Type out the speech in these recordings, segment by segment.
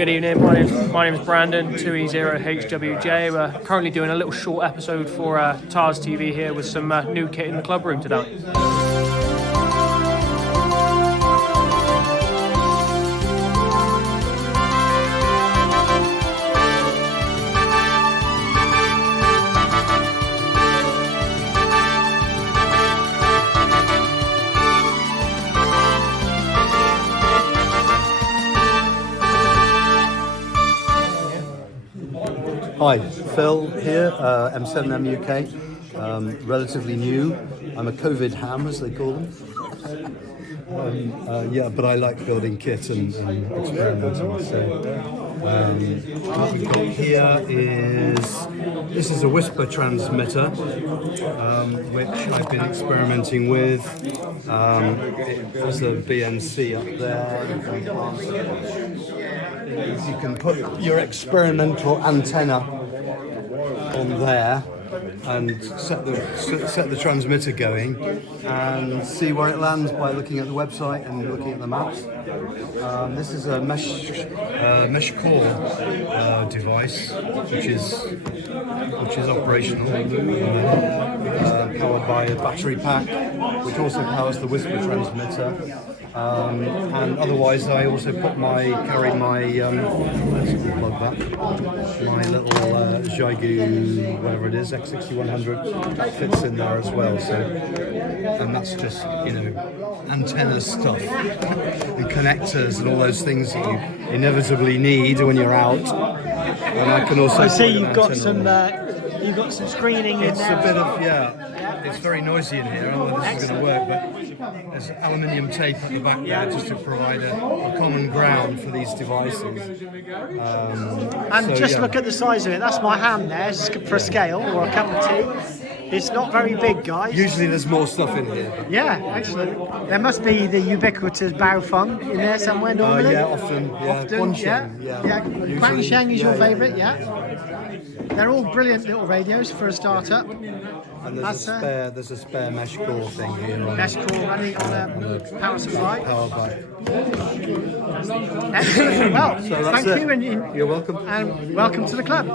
Good evening, my name's Brandon, 2E0HWJ. We're currently doing a little short episode for TARS TV here with some new kit in the club room today. Hi, Phil here, M7MUK, relatively new. I'm a COVID ham, as they call them. But I like building kit and experimenting. So what we've got here this is a whisper transmitter, which I've been experimenting with. There's a BNC up there. You can put your experimental antenna on there and set the transmitter going and see where it lands by looking at the website and looking at the maps. This is a mesh core device, which is operational, powered by a battery pack, which also powers the whisper transmitter. And otherwise, I also carry my little Xiegu, whatever it is, X6100 fits in there as well. So, and that's just antenna stuff and connectors and all those things that you inevitably need when you're out. And I can also. I see you've got some screening in there. It's a bit of It's very noisy in here. I don't know if this is going to work, but there's aluminium tape at the back there just to provide a common ground for these devices. Look at the size of it. That's my hand there for a scale or a cup of tea. It's not very big, guys. Usually there's more stuff in here. Yeah, excellent. There must be the ubiquitous Baofeng in there somewhere normally. Often. Guansheng, Guansheng is your favourite, yeah. They're all brilliant little radios for a startup. And there's a spare mesh core thing here. Mesh core running on a power supply. Power bike. Excellent. Well, so thank you, and you're welcome. And welcome to the club.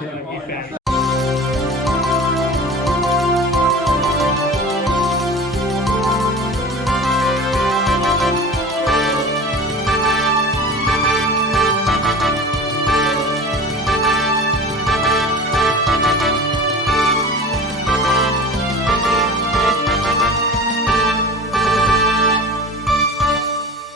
Thank you.